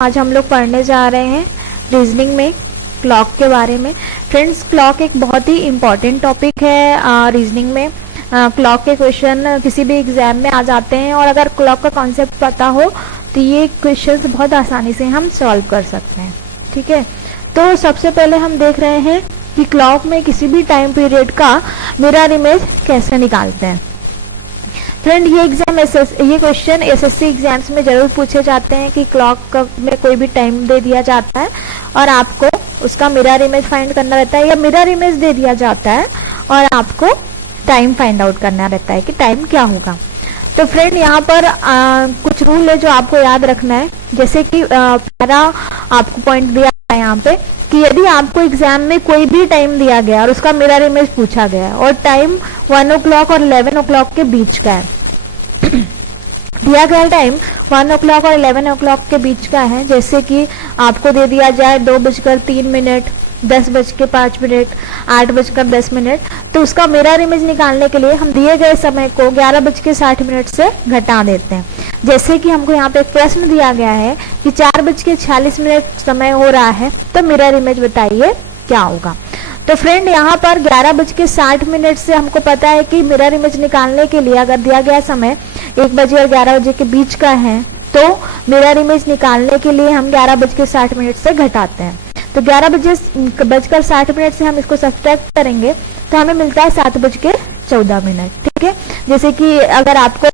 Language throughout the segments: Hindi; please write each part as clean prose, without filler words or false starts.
आज हम लोग पढ़ने जा रहे हैं रीजनिंग में क्लॉक के बारे में। फ्रेंड्स, क्लॉक एक बहुत ही इम्पॉर्टेंट टॉपिक है रीजनिंग में। क्लॉक के क्वेश्चन किसी भी एग्जाम में आ जाते हैं और अगर क्लॉक का कॉन्सेप्ट पता हो तो ये क्वेश्चंस बहुत आसानी से हम सॉल्व कर सकते हैं। ठीक है, तो सबसे पहले हम देख रहे हैं कि क्लॉक में किसी भी टाइम पीरियड का मिरर इमेज कैसे निकालते हैं। फ्रेंड, ये क्वेश्चन एसएससी एग्जाम्स में जरूर पूछे जाते हैं कि क्लॉक में कोई भी टाइम दे दिया जाता है और आपको उसका मिरर इमेज फाइंड करना रहता है, या मिरर इमेज दे दिया जाता है और आपको टाइम फाइंड आउट करना रहता है कि टाइम क्या होगा। तो फ्रेंड, यहाँ पर कुछ रूल है जो आपको याद रखना है। जैसे कि पहला आपको पॉइंट दिया है यहाँ पे कि यदि आपको एग्जाम में कोई भी टाइम दिया गया और उसका मिरर इमेज पूछा गया और टाइम 1 o'clock और 11 o'clock के बीच का है दिया गया टाइम 1 o'clock और 11 o'clock के बीच का है, जैसे कि आपको दे दिया जाए 2:03, 10:05, 8:10, तो उसका मिरर इमेज निकालने के लिए हम दिए गए समय को 11:60 से घटा देते हैं। जैसे कि हमको यहाँ पे एक प्रश्न दिया गया है कि 4:46 समय हो रहा है, तो मिरर इमेज बताइए क्या होगा। तो फ्रेंड, यहाँ पर 11:60 से हमको पता है कि मिरर इमेज निकालने के लिए अगर दिया गया समय 1 बजे और 11 बजे के बीच का है, तो मिरर इमेज निकालने के लिए हम 11:60 से घटाते हैं। तो 11:60 से हम इसको सब्ट्रैक्ट करेंगे तो हमें मिलता है 7:14। ठीक है, जैसे कि अगर आपको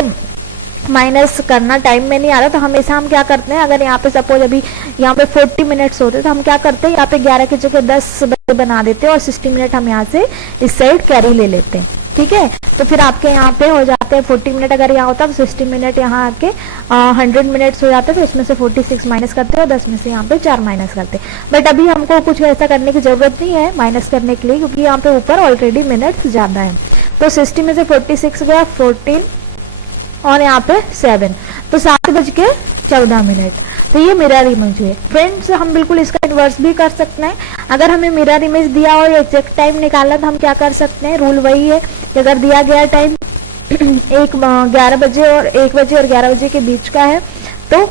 माइनस करना टाइम में नहीं आ रहा तो हमेशा हम क्या करते हैं, अगर यहाँ पे सपोज अभी यहाँ पे 40 मिनट्स होते तो हम क्या करते हैं, यहाँ पे 11 की जगह 10 बना देते हैं और 60 मिनट हम यहाँ से इस साइड कैरी ले लेते हैं। ठीक है, तो फिर आपके यहाँ पे हो जाते हैं 40 मिनट, अगर यहाँ होता तो 60 मिनट यहाँ आके 100 मिनट्स हो जाते, तो इसमें से 46 माइनस करते और 10 में से यहाँ पे 4 माइनस करते। बट अभी हमको कुछ ऐसा करने की जरूरत नहीं है माइनस करने के लिए, क्योंकि यहाँ पे ऊपर ऑलरेडी मिनट्स ज्यादा है। तो 60 में से 46 गया 14 और यहाँ पे 7, तो 7:14। तो ये मिरर इमेज है। फ्रेंड्स, हम बिल्कुल इसका इन्वर्स भी कर सकते हैं। अगर हमें मिरर इमेज दिया और एग्जैक्ट टाइम निकालना तो हम क्या कर सकते हैं, रूल वही है कि अगर दिया गया टाइम 11 बजे और 1 बजे और 11 बजे के बीच का है तो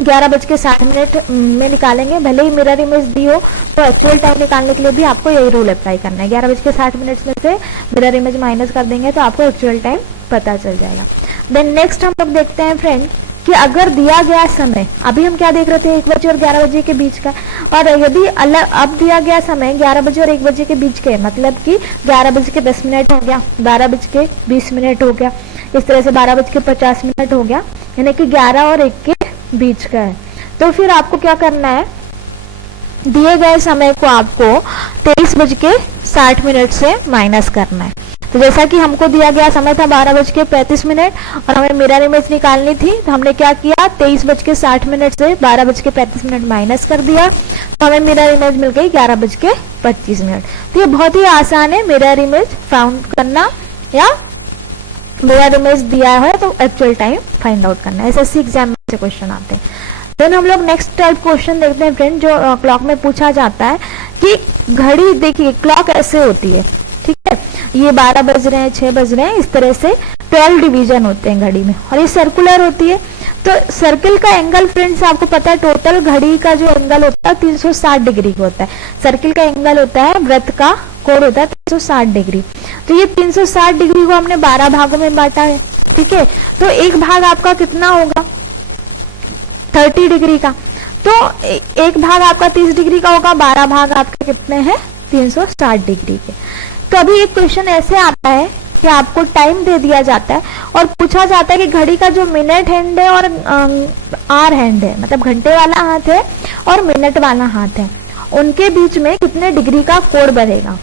11:60 में निकालेंगे। भले ही मिरर इमेज दी हो तो एक्चुअल टाइम निकालने के लिए भी आपको यही रूल अप्लाई करना है। 11:60 में से मिरर इमेज माइनस कर देंगे तो आपको एक्चुअल टाइम पता चल जाएगा। देन नेक्स्ट हम लोग देखते हैं फ्रेंड कि अगर दिया गया समय, अभी हम क्या देख रहे थे 1 बजे और 11 बजे के बीच का, और यदि अब दिया गया समय 11 बजे और 1 बजे के बीच के, मतलब कि 11:10 हो गया, 12:20 हो गया, इस तरह से 12:50 हो गया, यानी कि 11 और 1 के बीच का है। तो फिर आपको क्या करना है, दिए गए समय को आपको 23:60 से माइनस करना है। तो जैसा कि हमको दिया गया समय था 12:35 और हमें मिरर इमेज निकालनी थी, तो हमने क्या किया 23:60 से 12:35 माइनस कर दिया, तो hमें मिरर इमेज मिल गई 11:25। तो ये बहुत ही आसान है मिरर इमेज फाउंड करना, या मिरर इमेज दिया है तो एक्चुअल टाइम फाइंड आउट करना। एसएससी एग्जाम में से क्वेश्चन आते हैं। देन हम लोग नेक्स्ट टाइप क्वेश्चन देखते हैं फ्रेंड, जो क्लॉक में पूछा जाता है कि घड़ी, देखिए क्लॉक ऐसे होती है, ठीक है, ये 12 बज रहे हैं, 6 बज रहे हैं, इस तरह से 12 डिवीजन होते हैं घड़ी में, और ये सर्कुलर होती है। तो सर्किल का एंगल फ्रेंड्स आपको पता है, टोटल घड़ी का जो एंगल होता है 360 डिग्री का होता है। सर्किल का एंगल होता है, वृत्त का कोण होता है 360 डिग्री। तो ये 360 डिग्री को हमने 12 भागों में बांटा है। ठीक है, तो एक भाग आपका कितना होगा 30 डिग्री का, तो एक भाग आपका 30 डिग्री का होगा, 12 भाग आपके कितने हैं 360 डिग्री के। तो अभी एक क्वेश्चन ऐसे आता है कि आपको टाइम दे दिया जाता है और पूछा जाता है कि घड़ी का जो मिनट हैंड है और आवर हैंड है, मतलब घंटे वाला हाथ है और मिनट वाला हाथ है, उनके बीच में कितने डिग्री का कोण बनेगा।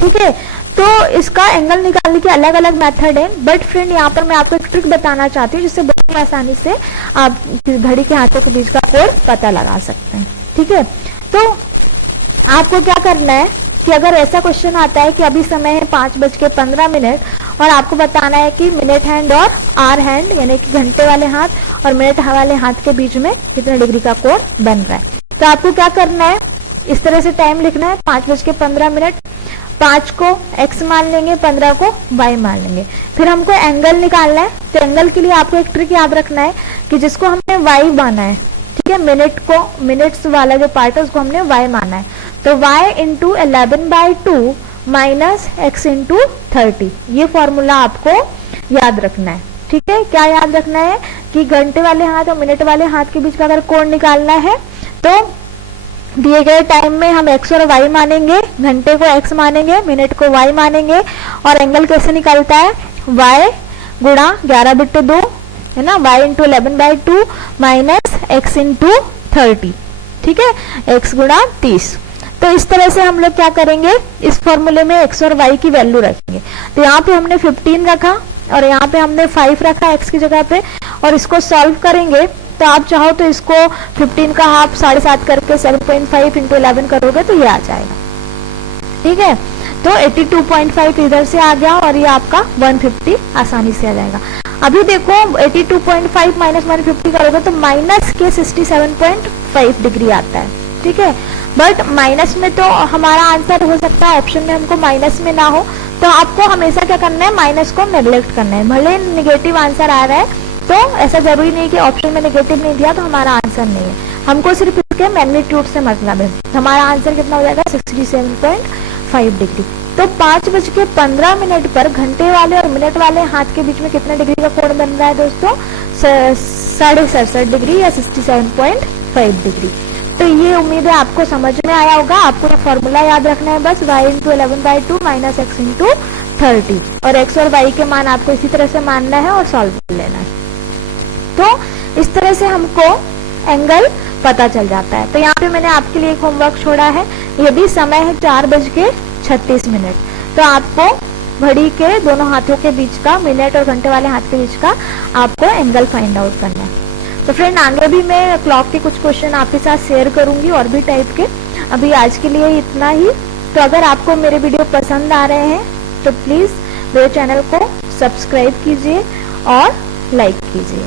ठीक है, तो इसका एंगल निकालने की अलग अलग मेथड है, बट फ्रेंड यहाँ पर मैं आपको एक ट्रिक बताना चाहती हूँ जिससे बहुत आसानी से आप घड़ी के हाथों के बीच का कोण पता लगा सकते हैं। ठीक है, तो आपको क्या करना है कि अगर ऐसा क्वेश्चन आता है कि अभी समय है 5:15 और आपको बताना है कि मिनट हैंड और आवर हैंड, यानी कि घंटे वाले हाथ और मिनट वाले हाथ के बीच में कितने डिग्री का कोण बन रहा है, तो आपको क्या करना है, इस तरह से टाइम लिखना है 5:15, 5 को x मान लेंगे, 15 को y मान लेंगे। फिर हमको एंगल निकालना है, तो एंगल के लिए आपको एक ट्रिक याद रखना है कि जिसको हमने y माना है, ठीक है, मिनट्स वाला जो पार्ट है उसको हमने y माना है, तो y into 11/2 minus x into 30, ये फॉर्मूला आपको याद रखना है। ठीक है, क्या याद रखना है कि घंटे वाले हाथ और मिनट वाले हाथ के बीच का अगर कोण निकालना है तो दिए गए टाइम में हम x और y मानेंगे, घंटे को x मानेंगे, मिनट को y मानेंगे, और एंगल कैसे निकलता है, y गुणा 11/2 है ना, y into 11/2 minus x into 30, ठीक है, x गुणा 30। तो इस तरह से हम लोग क्या करेंगे, इस फॉर्मूले में x और y की वैल्यू रखेंगे। तो यहाँ पे हमने 15 रखा और यहाँ पे हमने 5 रखा x की जगह पे, और इसको सॉल्व करेंगे तो आप चाहो तो इसको 15 का हाफ 7.5 करके 7.5 इंटू 11 करोगे तो ये आ जाएगा। ठीक है, तो 82.5 इधर से आ गया और ये आपका 150 आसानी से आ जाएगा। अभी देखो 82.5 माइनस 150 करोगे तो माइनस के 67.5 डिग्री आता है। ठीक है, बट माइनस में तो हमारा आंसर हो सकता है, ऑप्शन में हमको माइनस में ना हो, तो आपको हमेशा क्या करना है, माइनस को नेग्लेक्ट करना है। भले निगेटिव आंसर आ रहा है तो ऐसा जरूरी नहीं कि ऑप्शन में नेगेटिव नहीं दिया तो हमारा आंसर नहीं है, हमको सिर्फ इसके मैग्नीट्यूड से मतलब है। हमारा आंसर कितना हो जाएगा, 67.5 डिग्री। तो 5:15 पर घंटे वाले और मिनट वाले हाथ के बीच में कितने डिग्री का कोण बन रहा है दोस्तों, 67.5 डिग्री या 67.5 डिग्री। तो ये उम्मीद है आपको समझ में आया होगा। आपको फॉर्मूला याद रखना है बस, y into 11/2 minus x into 30, और x और y के मान आपको इसी तरह से मानना है और सॉल्व कर लेना है। तो इस तरह से हमको एंगल पता चल जाता है। तो यहाँ पे मैंने आपके लिए एक होमवर्क छोड़ा है, यदि समय है 4:36, तो आपको घड़ी के दोनों हाथों के बीच का, मिनट और घंटे वाले हाथ के बीच का आपको एंगल फाइंड आउट करना है। तो फ्रेंड आगे भी मैं क्लॉक के कुछ क्वेश्चन आपके साथ शेयर करूंगी और भी टाइप के। अभी आज के लिए इतना ही। तो अगर आपको मेरे वीडियो पसंद आ रहे हैं तो प्लीज मेरे चैनल को सब्सक्राइब कीजिए और लाइक कीजिए।